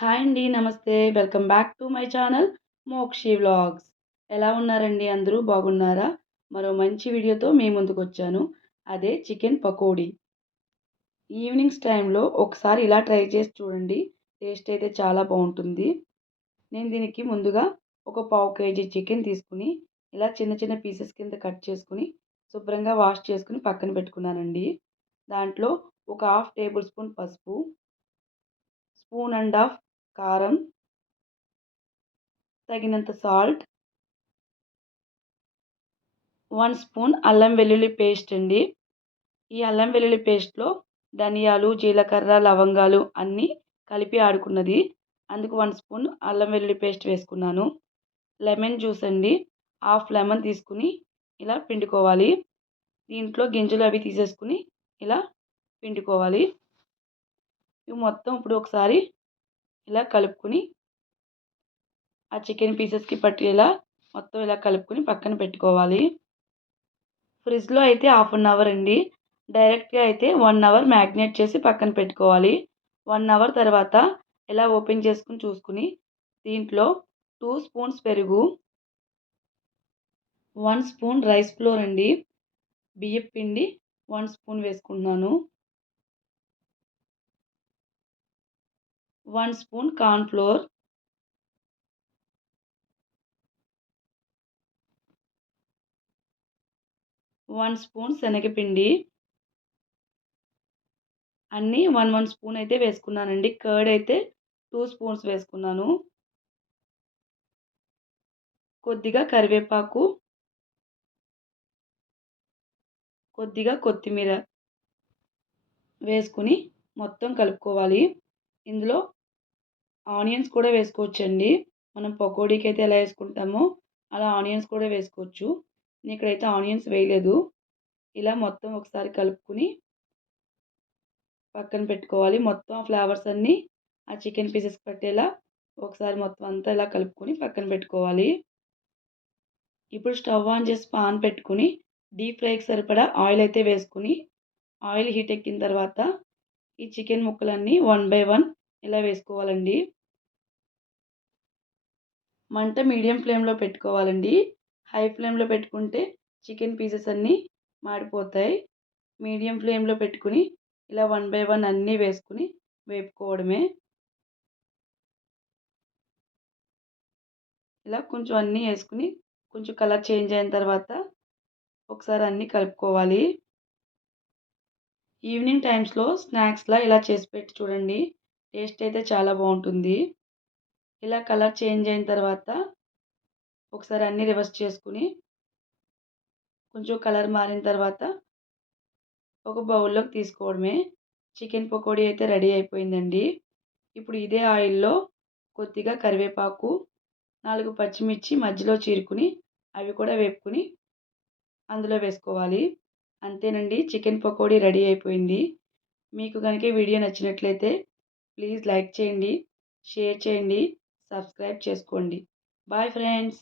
Hi అండి నమస్తే. Welcome back to my channel Mokshi vlogs. ఎలా ఉన్నారండి అందరూ? బాగున్నారా? మరో మంచి వీడియోతో మీ ముందుకు వచ్చాను అదే చికెన్ పకోడీ. ఈవినింగ్స్ టైంలో ఒకసారి ఇలా ట్రై చేసి చూడండి. టేస్ట్ అయితే చాలా బాగుంటుంది. నేను దీనికి ముందుగా ఒక పావు కేజీ చికెన్ తీసుకుని ఇలా చిన్న చిన్న పీసెస్ కింద కట్ చేసుకుని శుభ్రంగా వాష్ చేసుకుని పక్కన పెట్టుకున్నానండి. దాంట్లో ఒక హాఫ్ టేబుల్ స్పూన్ పసుపు స్పూన్ అండ్ హాఫ్ కారం తగినంత సాల్ట్ వన్ స్పూన్ అల్లం వెల్లుల్లి పేస్ట్ అండి. ఈ అల్లం వెల్లుల్లి పేస్ట్లో ధనియాలు జీలకర్ర లవంగాలు అన్నీ కలిపి ఆడుకున్నది. అందుకు వన్ స్పూన్ అల్లం వెల్లుల్లి పేస్ట్ వేసుకున్నాను. లెమన్ జ్యూస్ అండి. హాఫ్ లెమన్ తీసుకుని ఇలా పిండుకోవాలి. దీంట్లో గింజలు అవి తీసేసుకుని ఇలా పిండుకోవాలి. ఇవి మొత్తం ఇప్పుడు ఒకసారి ఇలా కలుపుకుని ఆ చికెన్ పీసెస్కి పట్టేలా మొత్తం ఇలా కలుపుకొని పక్కన పెట్టుకోవాలి. ఫ్రిడ్జ్లో అయితే హాఫ్ అన్ అవర్ అండి. డైరెక్ట్గా అయితే వన్ అవర్ మ్యాగ్నేట్ చేసి పక్కన పెట్టుకోవాలి. వన్ అవర్ తర్వాత ఇలా ఓపెన్ చేసుకుని చూసుకుని దీంట్లో టూ స్పూన్స్ పెరుగు వన్ స్పూన్ రైస్ ఫ్లోర్ అండి. బియ్యం పిండి వన్ స్పూన్ వేసుకుంటున్నాను. One spoon corn flour. One spoon శనగపిండి. అన్నీ వన్ వన్ స్పూన్ అయితే వేసుకున్నానండి. కర్డ్ అయితే టూ స్పూన్స్ వేసుకున్నాను. కొద్దిగా కరివేపాకు. కొద్దిగా కొత్తిమీర వేసుకుని మొత్తం కలుపుకోవాలి. ఇందులో ఆనియన్స్ కూడా వేసుకోవచ్చండి. మనం పకోడీకి అయితే ఎలా వేసుకుంటామో అలా ఆనియన్స్ కూడా వేసుకోవచ్చు. నేను ఇక్కడైతే ఆనియన్స్ వేయలేదు. ఇలా మొత్తం ఒకసారి కలుపుకుని పక్కన పెట్టుకోవాలి. మొత్తం ఫ్లేవర్స్ అన్నీ ఆ చికెన్ పీసెస్ పట్టేలా ఒకసారి మొత్తం అంతా ఇలా కలుపుకొని పక్కన పెట్టుకోవాలి. ఇప్పుడు స్టవ్ ఆన్ చేసి పాన్ పెట్టుకుని డీప్ ఫ్రైకి సరిపడా ఆయిల్ అయితే వేసుకుని ఆయిల్ హీట్ ఎక్కిన తర్వాత ఈ చికెన్ ముక్కలన్నీ వన్ బై వన్ ఇలా వేసుకోవాలండి. మంట మీడియం ఫ్లేమ్లో పెట్టుకోవాలండి. హై ఫ్లేమ్లో పెట్టుకుంటే చికెన్ పీసెస్ అన్నీ మాడిపోతాయి. మీడియం ఫ్లేమ్లో పెట్టుకుని ఇలా వన్ బై వన్ అన్నీ వేసుకుని వేపుకోవడమే. ఇలా కొంచెం అన్నీ వేసుకుని కొంచెం కలర్ చేంజ్ అయిన తర్వాత ఒకసారి అన్నీ కలుపుకోవాలి. ఈవినింగ్ టైమ్స్లో స్నాక్స్లా ఇలా చేసి పెట్టి చూడండి. టేస్ట్ అయితే చాలా బాగుంటుంది. ఇలా కలర్ చేంజ్ అయిన తర్వాత ఒకసారి అన్నీ రివర్స్ చేసుకుని కొంచెం కలర్ మారిన తర్వాత ఒక బౌల్లోకి తీసుకోవడమే. చికెన్ పకోడీ అయితే రెడీ అయిపోయిందండి. ఇప్పుడు ఇదే ఆయిల్లో కొద్దిగా కరివేపాకు నాలుగు పచ్చిమిర్చి మధ్యలో చీరుకుని అవి కూడా వేపుకుని అందులో వేసుకోవాలి. అంతేనండి చికెన్ పకోడీ రెడీ అయిపోయింది. మీకు కనుక వీడియో నచ్చినట్లయితే ప్లీజ్ లైక్ చేయండి షేర్ చేయండి. సబ్స్క్రైబ్ చేసుకోండి. Bye friends.